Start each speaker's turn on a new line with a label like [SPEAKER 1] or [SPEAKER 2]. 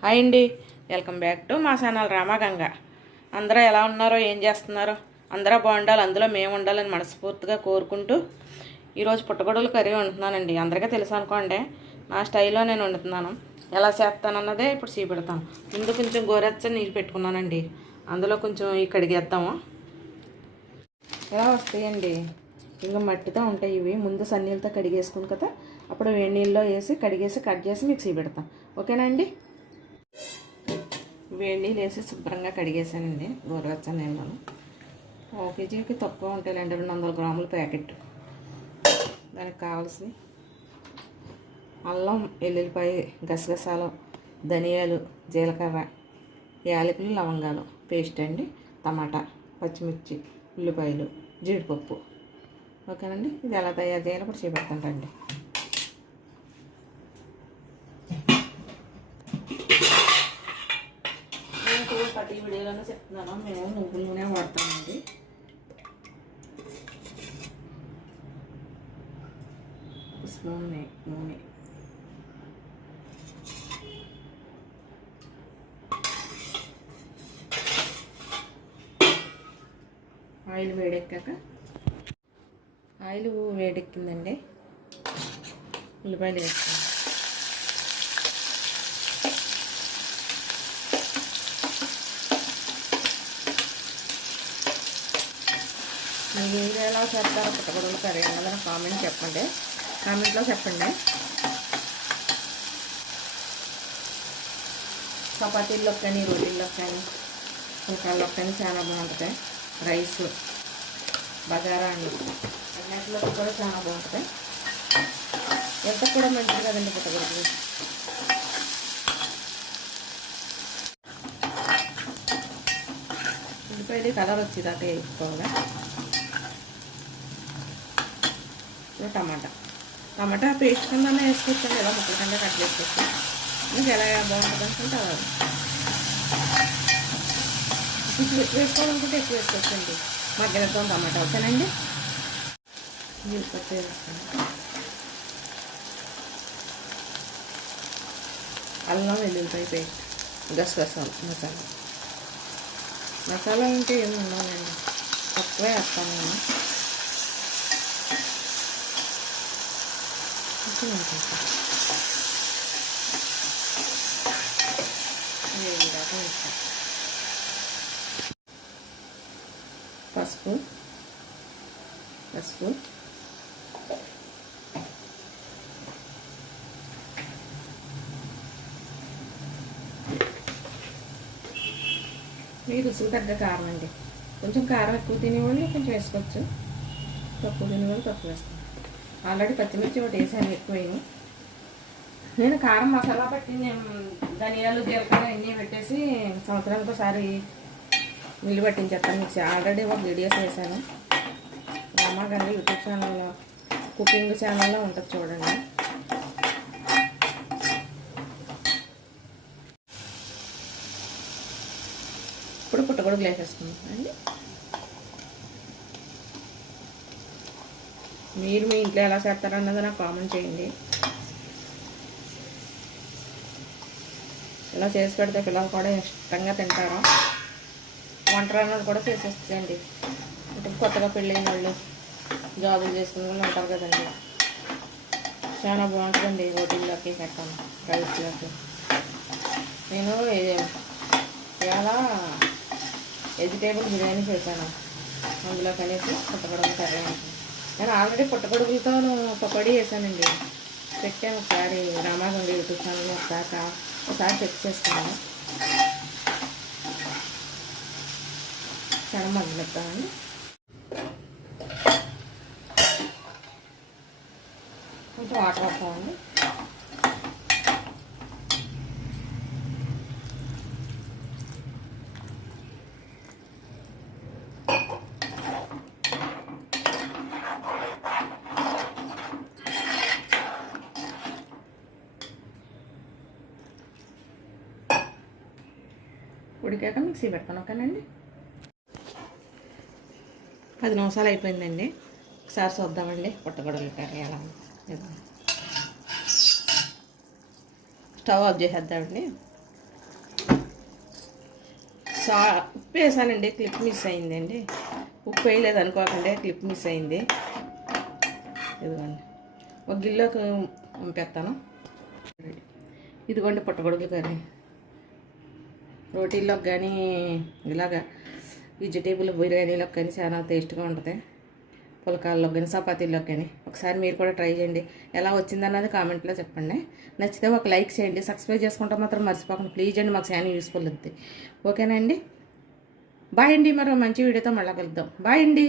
[SPEAKER 1] Hi అండి. Welcome back to మా channel Ramaganga అందరూ ఎలా ఉన్నారో ఏం చేస్తున్నారో అందరూ బాగుండాలి అందులో మేము ఉండాలని మనస్ఫూర్తిగా కోరుకుంటూ ఈరోజు పుట్టగొడలు కర్రీ వండుతున్నానండి. అందరికీ తెలుసు అనుకోండి నా స్టైల్లో నేను వండుతున్నాను. ఎలా చేస్తానన్నదే ఇప్పుడు చూపెడతాను. ముందు కొంచెం గోరెచ్చ నీళ్ళు పెట్టుకున్నానండి. అందులో కొంచెం ఈ ఎలా వస్తాయండి? ఇంకా మట్టితో ఉంటాయి ఇవి. ముందు సన్నీళ్ళతో కడిగేసుకుని కదా అప్పుడు వేడి నీళ్ళలో వేసి కడిగేసి కట్ చేసి మిక్సీ పెడతాం ఓకేనా అండి? వేడి నీళ్ళు వేసి శుభ్రంగా కడిగేసానండి. గోరువెచ్చని నీళ్ళను ఒక కేజీకి తక్కువ ఉంటాయండి రెండు వందల గ్రాముల ప్యాకెట్. దానికి కావాల్సి అల్లం వెల్లుల్లిపాయ గసగసాలు ధనియాలు జీలకర్ర యాలకులు లవంగాలు పేస్ట్ అండి టమాటా పచ్చిమిర్చి ఉల్లిపాయలు జీడిపప్పు. ఓకేనండి? ఇది ఎలా తయారు చేయాలో కూడా చేపెడతాంటండి నేను ప్రతి వీడియోలోనే చెప్తున్నాను. మేము నువ్వుల నూనె వాడతామండి. నూనె స్పూన్ నూనె. ఆయిల్ వేడెక్కాక ఆయిల్ వేడెక్కిందండి. ఉల్లిపాయలు వేస్తాను మీరు ఎలా చేస్తారో పుట్టగొడవలు కర్రీ అన్నదని కామెంట్ చెప్పండి. కామెంట్లో చెప్పండి. చపాతీల్లోకి కానీ రోటీల్లోకి కానీ పుల్కాల్లోకి కానీ చాలా బాగుంటుంది. రైస్ బగారా అండి అన్నిటిలోకి కూడా చాలా బాగుంటుంది. ఎంత కూడా మంచిది కదండి పుట్టగొడుగులు. ఉల్లిపాయలు కలర్ వచ్చేదాకా వేసుకోవాలి? ఇప్పుడు టమాటా. టమాటా పేస్ట్ కింద వేసుకోవచ్చండి ఎలా ముక్కల కింద కట్ చేసుకోవచ్చు మీకు ఎలా బాగుంటుంది అనుకుంటే అలా ఇప్పుడు ఎక్కువ వేసుకోవాలనుకుంటే ఎక్కువ వేసుకోవచ్చండి. మగ్గలతో టమాటా ఓకేనండి? జీడిపప్పు వేస్తాను అల్లం వెల్లుల్లిపాయ పేస్ట్. గసగసాలు మసాలా. మసాలా అంటే ఏమి ఉండవులేండి తక్కువే వేస్తాను నేను కొంచెం వేసేస్తా. వేగిదాకా వేస్తా. పసుపు పసుపు మీ రుసుకు తగ్గ కారం అండి కొంచెం కారం ఎక్కువ తినేవాళ్ళు కొంచెం వేసుకోవచ్చు తక్కువ తినేవాళ్ళు తక్కువ వేస్తాను ఆల్రెడీ పచ్చిమిర్చి ఒకటి వేసాను ఎక్కువైంది నేను కారం మసాలా పెట్టి నేను ధనియాలు జీలకర్ర అన్నీ పెట్టేసి సంవత్సరానికి ఒకసారి మిల్లు పట్టించేస్తాను. మిక్సీ ఆల్రెడీ ఒక వీడియోస్ వేసాను రామా గారి యూట్యూబ్ ఛానల్లో కుకింగ్ ఛానల్లో ఉంటుంది చూడండి. ఇప్పుడు పుట్టగొడుగులు వేసేసుకుందాం అండి. మీరు మీ ఇంట్లో ఎలా చేస్తారన్నది నాకు కామెంట్ చేయండి. ఇలా చేసి పెడితే పిల్లలు కూడా ఇష్టంగా తింటారు? వంట కూడా చేసేస్తుందండి అంటే కొత్తగా పెళ్ళైన వాళ్ళు జాబులు చేసుకునే వాళ్ళు ఉంటారు కదండి. చాలా బాగుంటుందండి రోటీల్లోకి పెట్టాను రైస్లోకి. నేను ఏ- ఇవాళ వెజిటేబుల్ బిర్యానీ చేశాను. అందులో కలిసి కొత్తగడ కర్రీ ఉంటుంది నేను ఆల్రెడీ పుట్టగొడుగులతో పకోడీ వేసానండి పెట్టాను ఒకసారి రామాగండి యూట్యూబ్ ఛానల్ ఒకసారి ఒకసారి చెక్ చేస్తాను. చాలా మొదలెత్తామండి కొంచెం వాటర్ వస్తామండి ఉడికాక మిక్సీ పెడతాను ఓకేనండి? పది నిమిషాలు అయిపోయిందండి. ఒకసారి చూద్దామండి పుట్టగొడలు కర్రీ ఎలా స్టవ్ ఆఫ్ చేసేద్దామండి. సా ఉప్పు వేసానండి క్లిప్ మిస్ అయిందండి. ఉప్పు వేయలేదు అనుకోకండి క్లిప్ మిస్ అయింది. ఇదిగోండి. ఒక గిల్లోకి పంపేస్తాను. ఇదిగోండి పుట్టగొడుగులు కర్రీ. రోటీల్లోకి కానీ ఇలాగా వెజిటేబుల్ బిర్యానీలోకి కానీ చాలా టేస్ట్గా ఉంటుంది. పులకాల్లో కానీ చపాతీల్లోకి కానీ. ఒకసారి మీరు కూడా ట్రై చేయండి. ఎలా వచ్చిందన్నది కామెంట్లో చెప్పండి. నచ్చితే ఒక లైక్ చేయండి. సబ్స్క్రైబ్ చేసుకుంటే మాత్రం మర్చిపోకండి. ప్లీజ్ అండి మాకు చాలా యూస్ఫుల్ అవుతుంది ఓకేనా అండి? బాయ్ అండి మరో మంచి వీడియోతో మళ్ళీ కలుద్దాం. బాయ్ అండి.